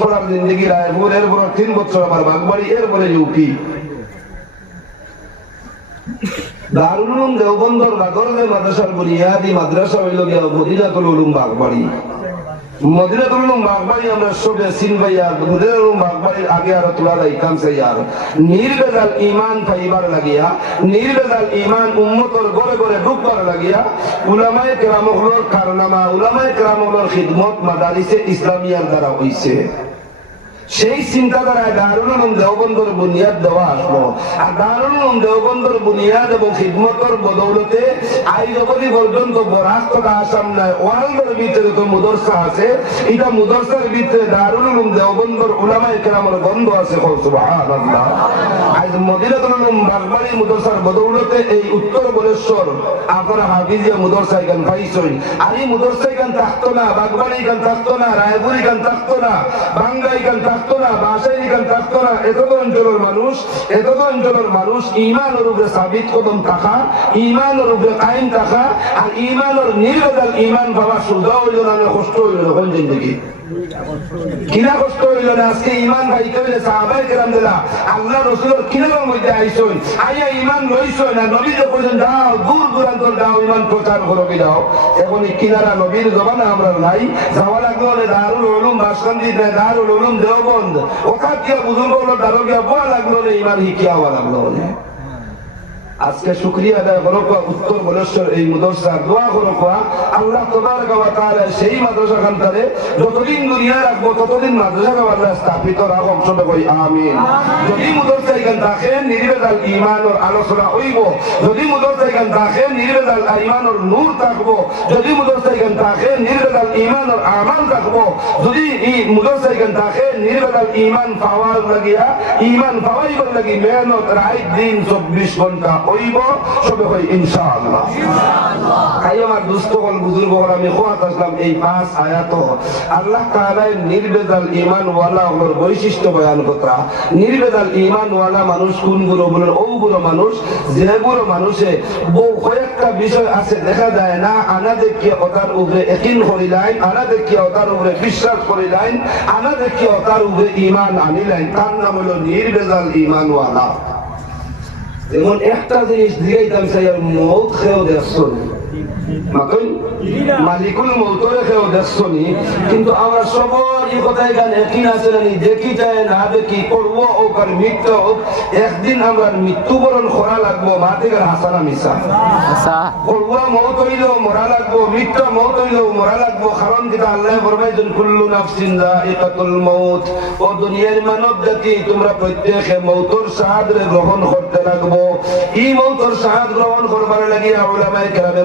পড়ার জিন্দগি রায়পুর এরপর তিন বছর আমার বাগবাড়ি এরপরে ইউপি। দারুল উলুম দেওবন্দর নাগরদে মাদ্রাসার বুনিয়াদি, মাদ্রাসা হইল গিয়া মদিনাতুল উলুম বাগবাড়ি। উলুম বাগবাড়ি আমরা সবে উলুম বাগবাড়ির আগে তোলা সেইয়ার নির্বেজাল পাইবার লাগিয়া, নির্বেজাল উম্মতর ঢুকবার লাগিয়া কেরামগুলোর কারনামা কেরামগুলোর খিদমত মাদারিসে ইসলামিয়ার দ্বারা হইছে। সেই চিন্তাধারায় দারুল উলুম দেওবন্দর বুনিয়াদ দেওয়া আসলো। আর দারুল দেওবন্দর বুনিয়াদ এবং খিদমতর বদৌলতে অবধি পর্যন্ত বরাস্তটা আসাম নাই ওয়ার্ল্ডের ভিতরে তো মুদরসা আছে। এটা মুদরসার ভিতরে দারুল দেওবন্দর উলামায়ে কেরামের গন্ধ আছে আজ বাগবাড়ি বদৌলতে এই উত্তর বলেশ্বর, আপনারা হাফিজিয়া মুদরসা এখান পাইছেন আর এই মুদরসা এখান থাকতো না, বাগবাড়ি এখান থাকতো না, রায়পুর এখান থাকতো না বাংলা এখান থাকতো না বাসায় নিকাল থাকতো না এতদ অঞ্চলের মানুষ এতদ অঞ্চলের মানুষ সাবিত কদম থাকা ইমানের উপরে কায়েম থাকা, আর ইমানের নির্বেদাল ইমান পাওয়া সুবিধা হইল না কষ্ট হইল জিন্দগি? কিনা কষ্ট হইল না, আজকে ইমান হইলে সাহাবাই কেরাম দিলা আল্লাহ রসুলের মধ্যে আইসই? আইয়া ইমান না দূর দূরান্ত যাও, ইমান প্রচার যাও? এখন কিনারা নবীর আমরা নাই। যাওয়া লাগল হলে দারুল উলুম বাসকান্দি দারুল উলুম দেওবন্দ। ওখান দিয়ে বুজুর্গ হলো দারো গিয়া লাগল রে ইমান হিকিয়া হওয়া লাগল আজকে শুক্রিয়া আদায় করো উত্তর বলেশ্বর এই মাদ্রাসা দোয়া করো আল্লাহ তবারক ওয়া তাআলা সেই মাদ্রাসা খানটারে যতদিন দুনিয়া রাখব, ততদিন মাদ্রাসা কা আল্লাহ স্থাপিত রাখো সবে কই আমিন। যদি মাদ্রাসা এখান থাকে নির্বেদাল ঈমানের আলোচনা হইব, যদি মাদ্রাসা এখান থাকে নির্বেদাল ঈমানের নূর থাকব, যদি মাদ্রাসা এখান থাকে নির্বেদাল ঈমানের আমাল থাকব, যদি এই মাদ্রাসা এখান থাকে নির্বেদাল ঈমান পাওয়ার লাগিয়া, ঈমান পাওয়াইবার লাগি মেহনত রাত দিন 24 ঘণ্টা হইব, সবে হই ইনশাআল্লাহ। তাই আমার দুস্থ হল আমি খোয়াত আসলাম এই পাঁচ আয়াত। আল্লাহ তাআলাই নির্বেদাল ঈমান ওয়ালা বৈশিষ্ট্য বয়ান কথা নির্বেদাল ঈমান মানুষ কোনগুলো বলেন? ও গুলো মানুষ যেগুলো মানুষে বহু কয়েকটা বিষয় আছে, দেখা যায় না আনা দেখিয়ে ওটার উপরে একিন করিলাইন আনা দেখিয়ে ওটার উপরে বিশ্বাস করিলাইন আনা দেখিয়ে ওটার উপরে ঈমান আনিলাইন তার নাম হলো নির্বেদাল ঈমান যেমন একটা জিনিস দিয়েইতাম চাই মৌত খেয়েও দেখছ মাতই মালিকুল মৌতরে খেয়েও দেখছ কিন্তু আমরা সবার এই কথাই গান একই আছে না দেখি যায় না দেখি করব হোক আর মৃত্যু একদিন আমরা মৃত্যুবরণ করা লাগবো মা থেকে হাসানা মিশা করব মৌত হইলেও মরা লাগবো মৃত্যু মৌত হইলেও মরা লাগবো কারণ যেটা আল্লাহ ফরমাইছেন কুল্লু নাফসিন যায়িকাতুল মৌত ও দুনিয়ার মানব জাতি তোমরা প্রত্যেকে মৌতর স্বাদ গ্রহণ করতে লাগবো এই মৌতর স্বাদ গ্রহণ করবার লাগিয়া কেরামে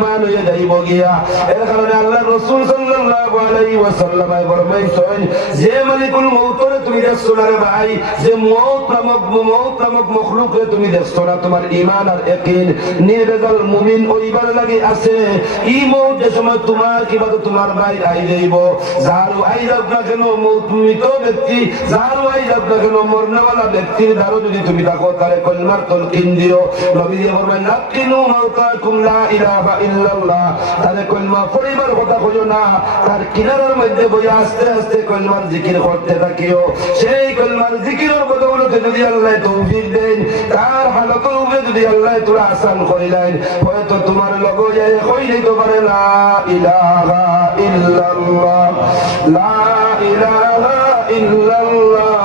বেঈমান হয়ে যাইব গিয়া। এর কারণে আল্লাহ রসুল সাল্লাল্লাহু আলাইহি ওয়াসাল্লাম ফরমাইছেন, যে মালিকুল মৌতরে তুমি দেখছ না রে ভাই, যে মৌত নামক মৌত নামক মখলুকরে তুমি দেখছ না, তোমার ঈমান আর ইয়াকিন নির্বেজাল মুমিন ওইবার লাগি আছে। ই মৌত যে সময় তোমার কিবা তোমার ভাই আই যাইব। যার আই যাক না কেন মৌত মৃত ব্যক্তি যার আই যাক না কেন মরনেওয়ালা ব্যক্তির দ্বারা যদি তুমি থাকো তারে কলমার তলকিন দিও। নবী বলবেন নাকিনু মাউতাকুম লা ইলাহা ইল্লাল্লাহ। তারে কলমা পরিবার কথা কইও না, তার কিনারার মধ্যে বই আস্তে আস্তে কলমার জিকির করতে থাকিও। সেই কলমার জিকিরের বদৌলতে যদি আল্লাহ তৌফিক দেন, তার হালতের উপরে যদি আল্লাহ তোরা আসান করিলেন, হয়তো তোমার লগ যায় কই দিতে পারে লা ইলাহা ইল্লাল্লাহ, লা ইলাহা ইল্লাল্লাহ,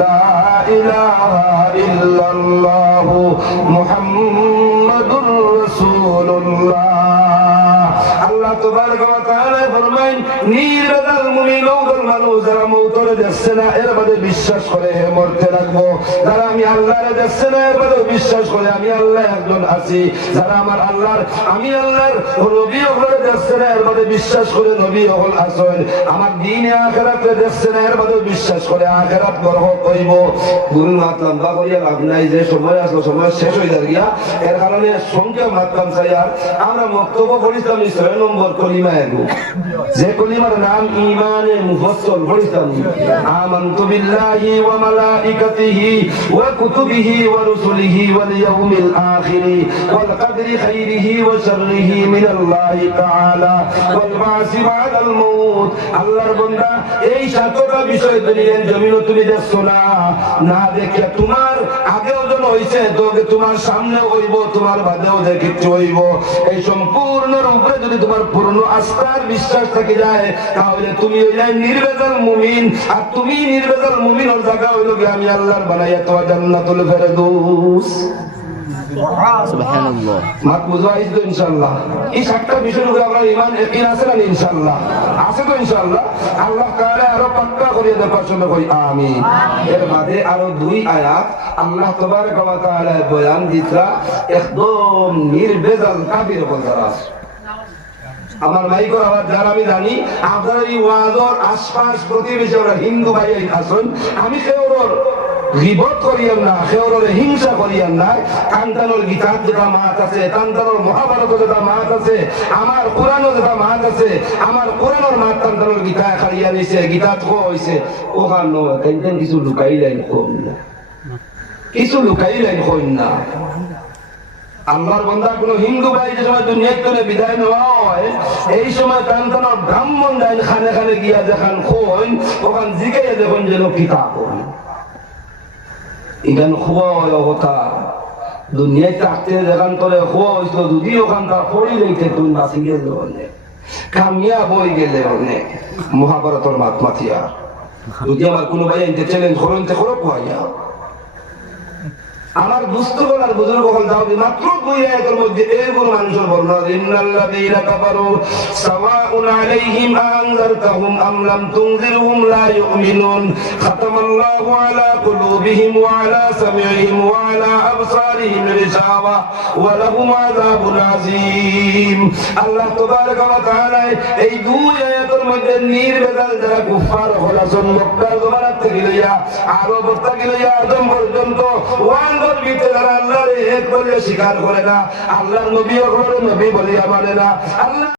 লা ইলাহা ইল্লাল্লাহু মুহাম্মাদুর আল্লাহ তাবারক ওয়া তাআলা ফরমায় নির্বেজাল মুমিন ওগল মানুষ মৌতরে দেখছে না, এর মধ্যে বিশ্বাস করে, হে মরতে রাখব যারা আমি আল্লাহরে দেখছে না, এর মধ্যে বিশ্বাস করে, আমি আল্লাহ একজন আছি। যারা আমার আল্লাহর, আমি আল্লাহর নবী ওগলে দেখছে না, এর মধ্যে বিশ্বাস করে নবী ওগল আসেন আমার দিনে আখেরাতে দেখছে না, এর মধ্যে বিশ্বাস করে, আখেরাত গর্ব করিব। গুরু মাত লম্বা করিয়া লাভ নাই, যে সময় আসলো, সময় শেষ হয়ে যাবে গিয়া। এর কারণে সংখ্যা মাতলাম চাই আর আমরা বক্তব্য পড়িতাম, ছয় নম্বর কলিমা এগো যে কলিমার নাম ইমানে মুফসল পড়িতাম। ওয়া রুসুলিহি ওয়াল ইয়াউমিল আখির ওয়াল কদরি খাইরিহি ওয়া শাররিহি মিনাল্লাহি তাআলা ওয়াল বাসি বাদাল মাউত আল্লাহর বান্দা, এই সাতটা বিষয় দুনিয়ার জমিন তুমি দেখছ না। না দেখে তোমার আগেও হইছে তোকে তোমার সামনে হইব, তোমার বাদেও দেখিতে হইব। এই সম্পূর্ণ রূপে যদি তোমার পূর্ণ আস্থার বিশ্বাস থেকে যায়, তাহলে তুমি হইলে নির্বেজাল মুমিন। আর তুমি নির্বেজাল মুমিনের জায়গা হইল আমি আল্লাহর বানাইয়া তোমার জান্নাতুল ফেরদৌস। একদম আমার আওয়াজ যারা আমি জানি আপনার আশপাশ প্রতিবেশী ওরা হিন্দু ভাই আমি সেওর রিবত করিয়ান না সেওর হিংসা করিয়ান না কান্তানোর গীতার যেটা মাত আছে কান্তানোর মহাভারত যেটা মাত আছে, আমার কোরআনও যেটা মাত আছে, আমার কোরআনের মাত কান্তানোর গীতা খাড়িয়া নিছে গীতা কো হইছে। ওখান তেন কিছু লুকাই লাইন কম না। কিছু লুকাই লাইন কম না। আল্লাহর বান্দা কোন হিন্দু ভাই যে সময় দুনিয়ার করে বিদায় নেওয়া হয়, এই সময় তান ব্রাহ্মণ দেন খানে খানে গিয়া যেখান খোন ওখান জিগাইয়া দেখুন যেন কিতাব ইখান খোয়া হয় কথা দুনিয়ায় থাকতে যেখান করে খোয়া হয়েছিল যদি ওখান তার পড়ি রেখে তুই নাচি গেল কামিয়াব কামিয়া বই গেলে অনেক। মহাভারতর মাত মাথিয়া যদি আমার কোনো ভাই চ্যালেঞ্জ করেন, তে করো কোয়া আমার দুস্থ বলার বুজুর্গ হল দাউদি মাত্র দুই আয়াতের মধ্যে এই কোন মানুষের বর্ণনা ইন্নাল্লাযীনা কাফারু সাওয়াউন আলাইহিম আনজারতাহুম আম লাম তুনজিরহুম লা ইউমিনুন, খাতামাল্লাহু আলা কুলুবিহিম ওয়া আলা সামি'ihim ওয়া আলা আবসারিহিম রিশাওয়া ওয়া লাহুম আল্লাহ তাবারাকা ওয়া তাআলা এই দুই আয়াতের মধ্যে নির্বেজাল যারা কুফার হলাসন মক্কার জমানার থেকে লইয়া আরব থেকে লইয়া আদম পর্যন্ত ওয়াঙ্গর ভিতরে যারা আল্লাহর এক বলে স্বীকার করে না, আল্লাহর নবী নবী বলিয়া মানে না। আল্লাহ